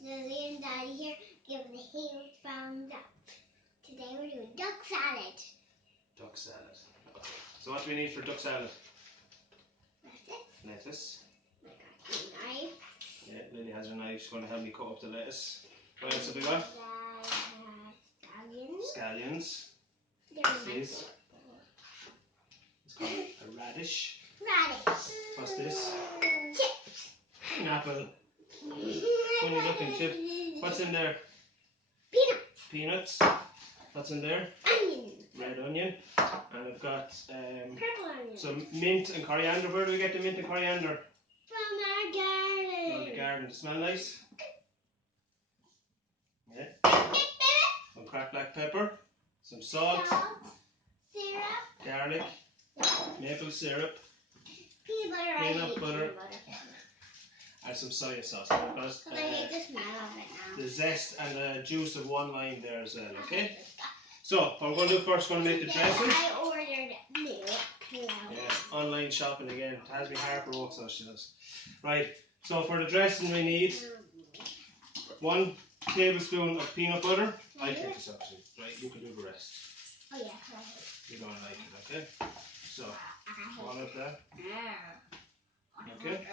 Lily and Daddy here, giving a huge thumbs up. Today we're doing duck salad. Duck salad. So what do we need for duck salad? Lettuce. Lettuce. I got a knife. Yeah, Lily has her knife. She's going to help me cut up the lettuce. What else have we got? Scallions. Scallions. What's this? It's called a radish. Radish. What's this? Chips. Pineapple. Funny looking chip. What's in there? Peanuts. Peanuts. What's in there? Onion. Red onion. And I've got purple onion. some mint and coriander. Where do we get the mint and coriander? From our garden. From the garden. Does it smell nice? Yeah. Some cracked black pepper. Some salt. Syrup. Garlic. Maple syrup. Peanut butter. And some soya sauce. Because I hate the smell of it now. The zest and the juice of one lime there as well, okay? So, what we're going to do first, we're going to make the dressing. I ordered milk. Yeah, online shopping again. It has me heart broke, so she does. Right, so for the dressing we need 1 tablespoon of peanut butter. I take this up too. Right, you can do the rest. Oh yeah, you don't like it, okay? So, one of that. Okay.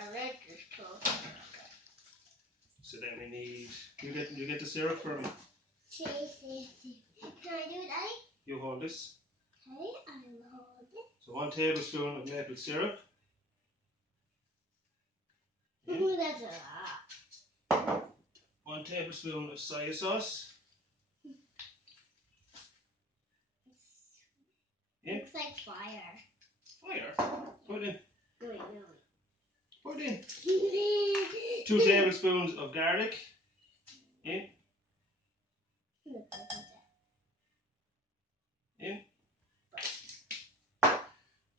So then we need. You get the syrup for me. Can I do it, Daddy? You hold this. Okay, I will hold it. So 1 tablespoon of maple syrup. Yeah. Ooh, that's a lot. 1 tablespoon of soya sauce. Yeah. Looks like fire. Fire? Put it in. Wait, no. Put it in. 2 tablespoons of garlic. In. In.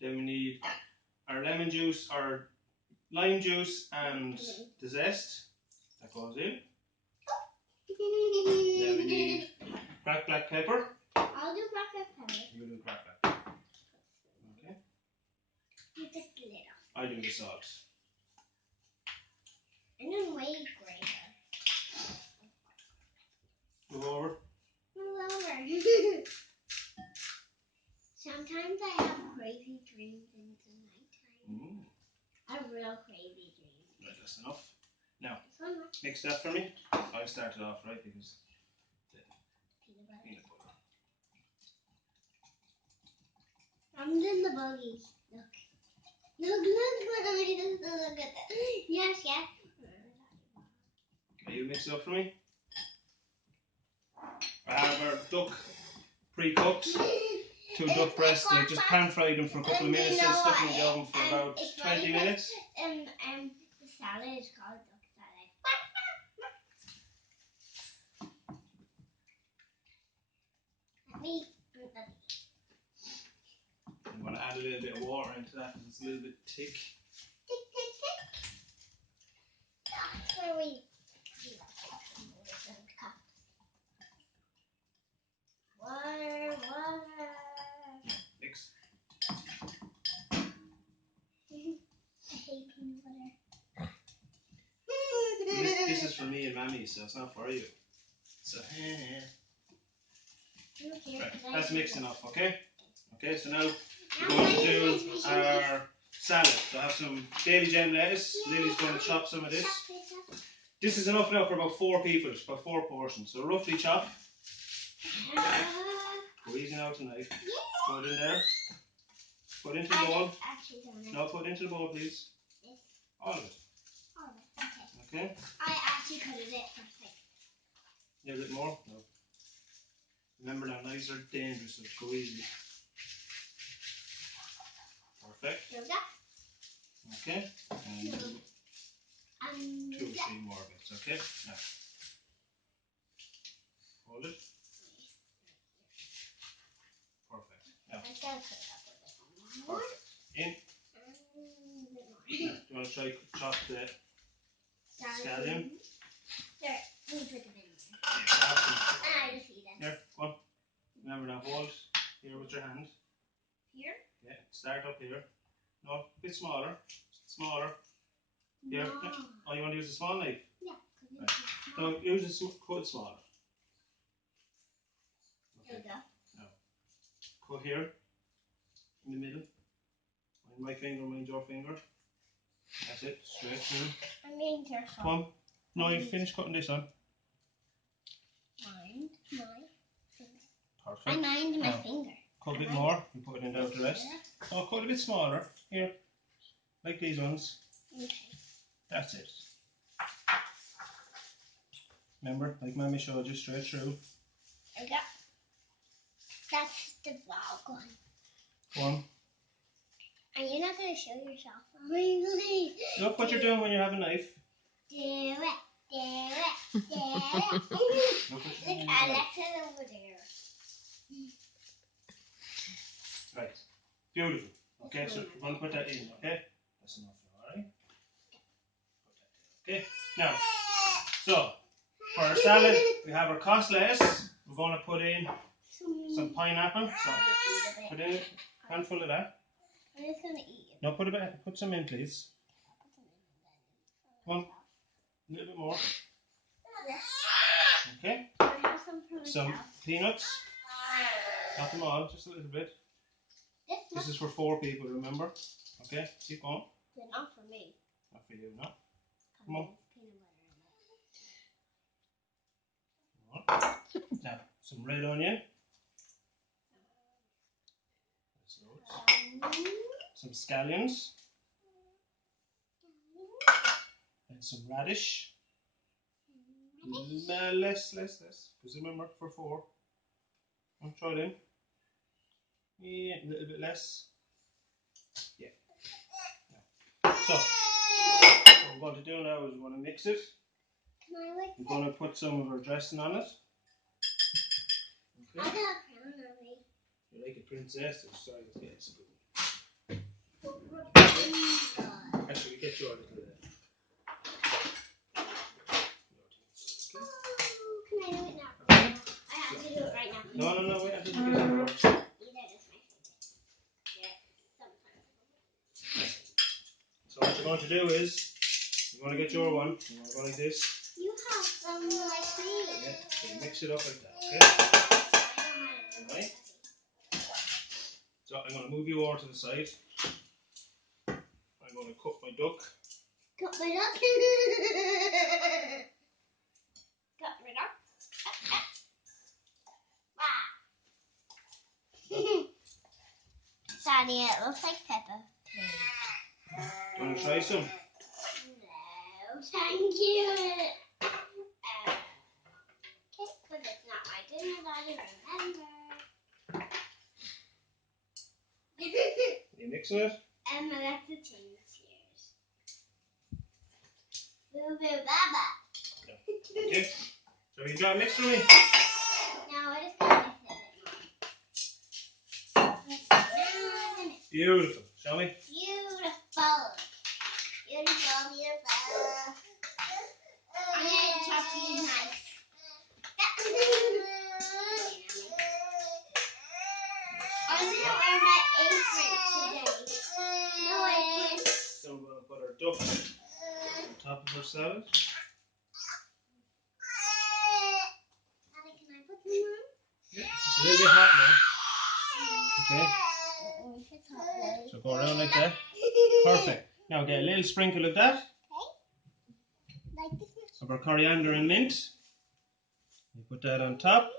Then we need our lemon juice, our lime juice, and the zest. That goes in. Then we need cracked black pepper. I'll do cracked black pepper. You do cracked black pepper. Okay. You take the lid off. I do the salt. And then way greater. Move over. Move over. Sometimes I have crazy dreams in the nighttime. I have real crazy dreams. Right, that's enough. Now, mix that for me. I started off, right, because the peanut butter. I'm in the buggy. Look. Look at that. Yes, yes. Can you mix it up for me? I have our duck pre-cooked. 2 duck breasts. I just pan fried them for a couple of minutes and stuck them in the oven for about 20 minutes. The salad is called duck salad. I'm going to add a little bit of water into that because it's a little bit thick. Tick. That's where we water. Mix. I hate peanut butter. This is for me and Mammy, so it's not for you. So, right, that's mixed enough, okay? Okay, so now we're going to do our salad. So I have some baby gem lettuce. Lily's going to chop some of this. This is enough now for about 4 people, about 4 portions. So roughly chop. Go easy now tonight. Put it in there. Put it into the bowl. No, put it into the bowl, please. All of it. Okay. I actually cut it for a second. Yeah, a bit more? No. Remember now, knives are dangerous, so go easy. Perfect. Okay. And 2 or 3 more bits, okay? Now. Hold it. Perfect. Now. Perfect. In. Do you want to try chop the scallion? There, let me put them in there. Yeah, I just see them. Here, come on. Remember now, hold here with your hand. Here? Yeah, start up here. No, a bit smaller. Smaller. Here. No. Oh, you want to use a small knife? Yeah, right. So use a cut smaller. There we go. Now, cut here in the middle. Mind my finger, mind your finger. That's it, straight through. I'm being careful. Come on. No, you finish cutting this on. Mind my finger. Perfect. I mind my now, finger. Cut a bit more. You put it in down the rest. Oh, cut a bit smaller. Here. Like these ones. Okay. That's it. Remember, like Mammy showed you, straight through. There we go. That's the vlog one. Go on. And you're not going to show yourself. Really? Look what you're doing when you have a knife. Do it. Do it. Do it. Look what Look, Alexa's over there. Right. Beautiful. Okay, so we're going to put that in, okay? That's enough now, alright? Put that in, okay? Now, so, for our salad, we have our cost lettuce. We're going to put in some pineapple. So, put in a handful of that. I'm just going to eat it. No, put some in, please. Come on. A little bit more. Okay. Can I have some for Some myself? peanuts. Not them all, just a little bit. This is for 4 people, remember? Okay, keep going. They're not for me. Not for you, no. Come on. Peanut butter in it. Now, some red onion. Some scallions. And some radish. Less. Because remember, for 4. I'll try them. Yeah, a little bit less. Yeah. So, what we're going to do now is we're going to mix it. We're going to put some of our dressing on it. I got a crown on me. You're like a princess. I'm sorry, let's get some good. Actually, get your little Can I do it now? I have to do it right now. No, wait, I didn't get it first. Either is my favorite. Yeah, sometimes. So what you're going to do is, you're going to get your one. You're going to go like this. You have some like me. Yeah, so you mix it up like that, okay? Alright. So I'm going to move you over to the side. I'm going to cut my duck. Cut my duck. Cut my duck. Daddy, it looks like pepper. Do you want to try some? No, thank you. Okay, but it's not my dinner, Daddy, remember. Are you mixing it? Emma, that's the taste yours. Boo boo baba. Okay. So you got a mix for me? Now I just gotta mix it a bit more. Beautiful. Shall we? Beautiful. I'm gonna chop these nice. I'm gonna wear my apron today. No apron. So we're going to put our duck on top of our salad. Daddy, can I put some on? Yeah, it's a little bit hot now. Okay. It's hot, Daddy. So go around like that. Perfect. Now get a little sprinkle of that. Like this much. Of our coriander and mint. You put that on top.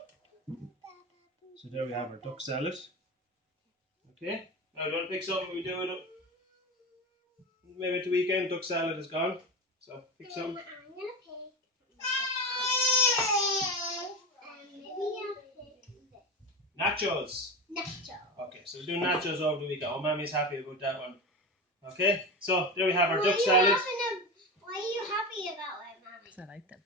So there we have our duck salad. Okay. Now do you want to pick something we do it up? Maybe at the weekend duck salad is gone. So pick some. I'm gonna pick. Maybe I'll pick this. Nachos. Nacho. Okay, so we'll do nachos over the weekend. Oh, Mommy's happy about that one. Okay, so there we have our duck salad. Why are you happy about it, Mommy? I like them.